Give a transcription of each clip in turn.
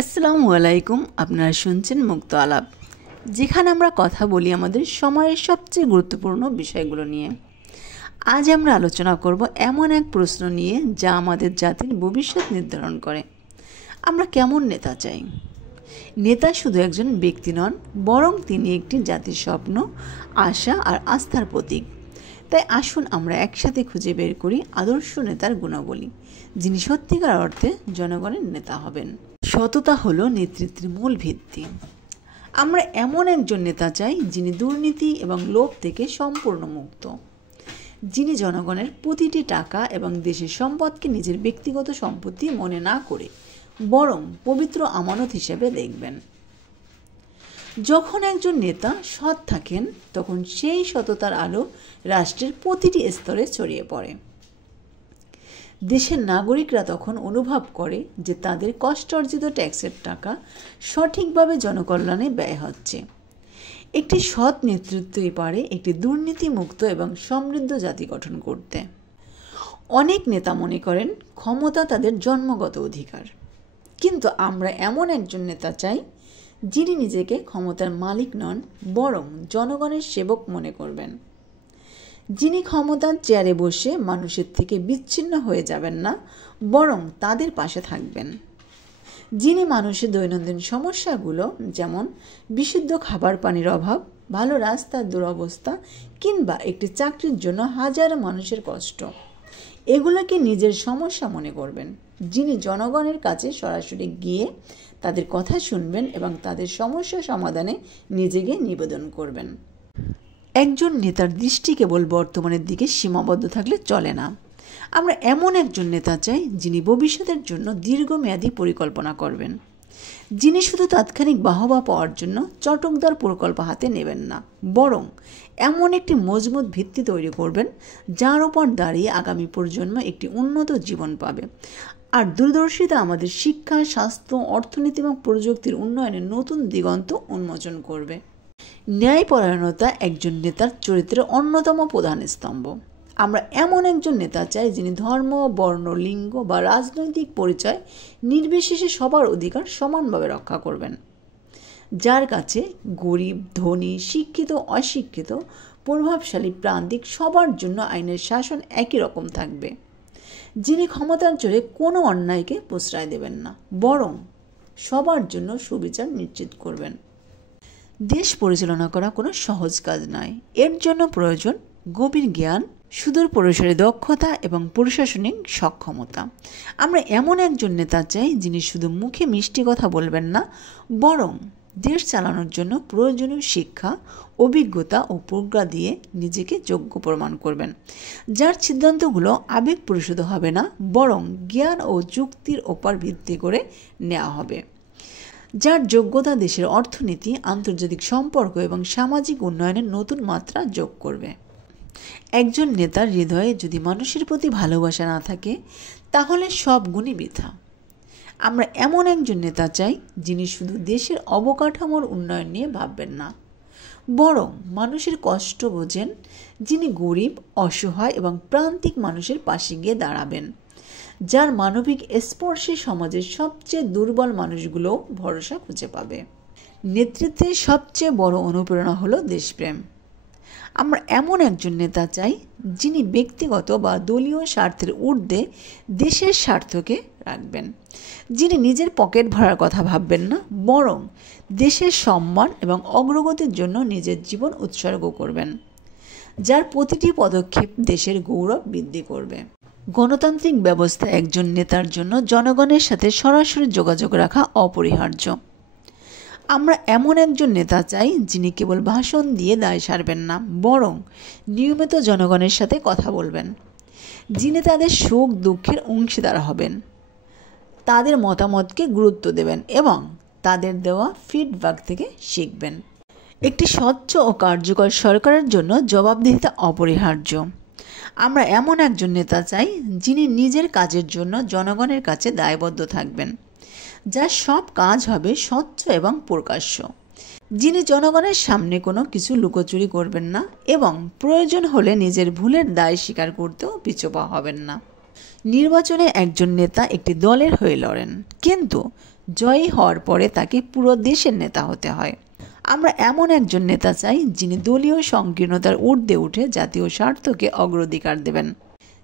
আসসালামু আলাইকুম। আপনারা শুনছেন মুক্ত আলাপ, যেখানে আমরা কথা বলি আমাদের সময়ের সবচেয়ে গুরুত্বপূর্ণ বিষয়গুলো নিয়ে। আজ আমরা আলোচনা করব এমন এক প্রশ্ন নিয়ে যা আমাদের জাতির ভবিষ্যৎ নির্ধারণ করে। আমরা কেমন নেতা চাই? নেতা শুধু একজন ব্যক্তি নন, বরং তিনি একটি জাতির স্বপ্ন, আশা আর আস্থার প্রতীক। তাই আসুন আমরা একসাথে খুঁজে বের করি আদর্শ নেতার গুণাবলী, যিনি সত্যিকার অর্থে জনগণের নেতা হবেন। সততা হলো নেতৃত্বের মূল ভিত্তি। আমরা এমন একজন নেতা চাই যিনি দুর্নীতি এবং লোভ থেকে সম্পূর্ণ মুক্ত, যিনি জনগণের প্রতিটি টাকা এবং দেশের সম্পদকে নিজের ব্যক্তিগত সম্পত্তি মনে না করে বরং পবিত্র আমানত হিসেবে দেখবেন। যখন একজন নেতা সৎ থাকেন, তখন সেই সততার আলো রাষ্ট্রের প্রতিটি স্তরে ছড়িয়ে পড়ে। দেশের নাগরিকরা তখন অনুভব করে যে তাদের কষ্ট অর্জিত ট্যাক্সের টাকা সঠিকভাবে জনকল্যাণে ব্যয় হচ্ছে। একটি সৎ নেতৃত্বই পারে একটি দুর্নীতিমুক্ত এবং সমৃদ্ধ জাতি গঠন করতে। অনেক নেতা মনে করেন ক্ষমতা তাদের জন্মগত অধিকার, কিন্তু আমরা এমন একজন নেতা চাই যিনি নিজেকে ক্ষমতার মালিক নন, বরং জনগণের সেবক মনে করবেন। যিনি ক্ষমতার চেয়ারে বসে মানুষের থেকে বিচ্ছিন্ন হয়ে যাবেন না, বরং তাদের পাশে থাকবেন। যিনি মানুষের দৈনন্দিন সমস্যাগুলো, যেমন বিশুদ্ধ খাবার পানির অভাব, ভালো রাস্তার দুরবস্থা কিংবা একটি চাকরির জন্য হাজার মানুষের কষ্ট, এগুলোকে নিজের সমস্যা মনে করবেন। যিনি জনগণের কাছে সরাসরি গিয়ে তাদের কথা শুনবেন এবং তাদের সমস্যা সমাধানে নিজেকে নিবেদন করবেন। একজন নেতার দৃষ্টি কেবল বর্তমানের দিকে সীমাবদ্ধ থাকলে চলে না। আমরা এমন একজন নেতা চাই যিনি ভবিষ্যতের জন্য দীর্ঘমেয়াদী পরিকল্পনা করবেন, যিনি শুধু তাৎক্ষণিক বাহবা পাওয়ার জন্য চটকদার প্রকল্প হাতে নেবেন না, বরং এমন একটি মজবুত ভিত্তি তৈরি করবেন যার উপর দাঁড়িয়ে আগামী প্রজন্ম একটি উন্নত জীবন পাবে। আর দূরদর্শিতা আমাদের শিক্ষা, স্বাস্থ্য, অর্থনীতি এবং প্রযুক্তির উন্নয়নের নতুন দিগন্ত উন্মোচন করবে। ন্যায়পরায়ণতা একজন নেতার চরিত্রের অন্যতম প্রধান স্তম্ভ। আমরা এমন একজন নেতা চাই যিনি ধর্ম, বর্ণ, লিঙ্গ বা রাজনৈতিক পরিচয় নির্বিশেষে সবার অধিকার সমানভাবে রক্ষা করবেন। যার কাছে গরিব, ধনী, শিক্ষিত, অশিক্ষিত, প্রভাবশালী, প্রান্তিক সবার জন্য আইনের শাসন একই রকম থাকবে। যিনি ক্ষমতার জোরে কোনো অন্যায়কে প্রশ্রয় দেবেন না, বরং সবার জন্য সুবিচার নিশ্চিত করবেন। দেশ পরিচালনা করা কোনো সহজ কাজ নয়। এর জন্য প্রয়োজন গভীর জ্ঞান, সুদূর প্রসারী দক্ষতা এবং প্রশাসনিক সক্ষমতা। আমরা এমন একজন নেতা চাই যিনি শুধু মুখে মিষ্টি কথা বলবেন না, বরং দেশ চালানোর জন্য প্রয়োজনীয় শিক্ষা, অভিজ্ঞতা ও প্রজ্ঞা দিয়ে নিজেকে যোগ্য প্রমাণ করবেন। যার সিদ্ধান্তগুলো আবেগপ্রসূত হবে না, বরং জ্ঞান ও যুক্তির ওপর ভিত্তি করে নেওয়া হবে। যার যোগ্যতা দেশের অর্থনীতি, আন্তর্জাতিক সম্পর্ক এবং সামাজিক উন্নয়নের নতুন মাত্রা যোগ করবে। একজন নেতার হৃদয়ে যদি মানুষের প্রতি ভালোবাসা না থাকে, তাহলে সব গুণই বৃথা। আমরা এমন একজন নেতা চাই যিনি শুধু দেশের অবকাঠামোর উন্নয়ন নিয়ে ভাববেন না, বরং মানুষের কষ্ট বোঝেন, যিনি গরিব, অসহায় এবং প্রান্তিক মানুষের পাশে গিয়ে দাঁড়াবেন। যার মানবিক স্পর্শে সমাজের সবচেয়ে দুর্বল মানুষগুলো ভরসা খুঁজে পাবে। নেতৃত্বের সবচেয়ে বড় অনুপ্রেরণা হলো দেশপ্রেম। আমরা এমন একজন নেতা চাই যিনি ব্যক্তিগত বা দলীয় স্বার্থের ঊর্ধ্বে দেশের স্বার্থকে রাখবেন, যিনি নিজের পকেট ভরার কথা ভাববেন না, বরং দেশের সম্মান এবং অগ্রগতির জন্য নিজের জীবন উৎসর্গ করবেন। যার প্রতিটি পদক্ষেপ দেশের গৌরব বৃদ্ধি করবে। গণতান্ত্রিক ব্যবস্থা একজন নেতার জন্য জনগণের সাথে সরাসরি যোগাযোগ রাখা অপরিহার্য। আমরা এমন একজন নেতা চাই যিনি কেবল ভাষণ দিয়ে দায় সারবেন না, বরং নিয়মিত জনগণের সাথে কথা বলবেন, যিনি তাদের সুখ দুঃখের অংশীদার হবেন, তাদের মতামতকে গুরুত্ব দেবেন এবং তাদের দেওয়া ফিডব্যাক থেকে শিখবেন। একটি স্বচ্ছ ও কার্যকর সরকারের জন্য জবাবদিহিতা অপরিহার্য। আমরা এমন একজন নেতা চাই যিনি নিজের কাজের জন্য জনগণের কাছে দায়বদ্ধ থাকবেন, যার সব কাজ হবে স্বচ্ছ এবং প্রকাশ্য, যিনি জনগণের সামনে কোনো কিছু লুকোচুরি করবেন না এবং প্রয়োজন হলে নিজের ভুলের দায় স্বীকার করতেও পিছপা হবেন না। নির্বাচনে একজন নেতা একটি দলের হয়ে লড়েন, কিন্তু জয়ী হওয়ার পরে তাকে পুরো দেশের নেতা হতে হয়। আমরা এমন একজন নেতা চাই যিনি দলীয় সংকীর্ণতার ঊর্ধ্বে উঠে জাতীয় স্বার্থকে অগ্রাধিকার দেবেন,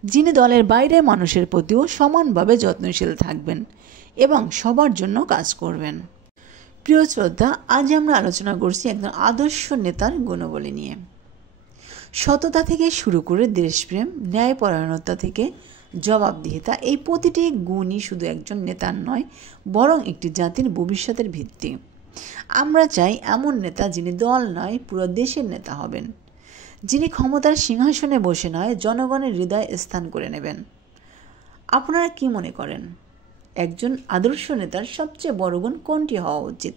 যিনি দলের বাইরের মানুষের প্রতিও সমানভাবে যত্নশীল থাকবেন এবং সবার জন্য কাজ করবেন। প্রিয় শ্রদ্ধা, আজ আমরা আলোচনা করছি একজন আদর্শ নেতার গুণাবলী নিয়ে। সততা থেকে শুরু করে দেশপ্রেম, ন্যায়পরায়ণতা থেকে জবাবদিহিতা, এই প্রতিটি গুণই শুধু একজন নেতার নয়, বরং একটি জাতির ভবিষ্যতের ভিত্তি। আমরা চাই এমন নেতা যিনি দল নয়, পুরো দেশের নেতা হবেন, যিনি ক্ষমতার সিংহাসনে বসে নয়, জনগণের হৃদয়ে স্থান করে নেবেন। আপনারা কি মনে করেন, একজন আদর্শ নেতার সবচেয়ে বড় গুণ কোনটি হওয়া উচিত?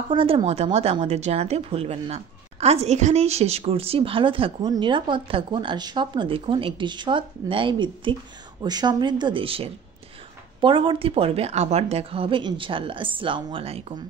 আপনাদের মতামত আমাদের জানাতে ভুলবেন না। আজ এখানেই শেষ করছি। ভালো থাকুন, নিরাপদ থাকুন আর স্বপ্ন দেখুন একটি সৎ, ন্যায়ভিত্তিক ও সমৃদ্ধ দেশের। পরবর্তী পর্বে আবার দেখা হবে ইনশাআল্লাহ। আসসালামু আলাইকুম।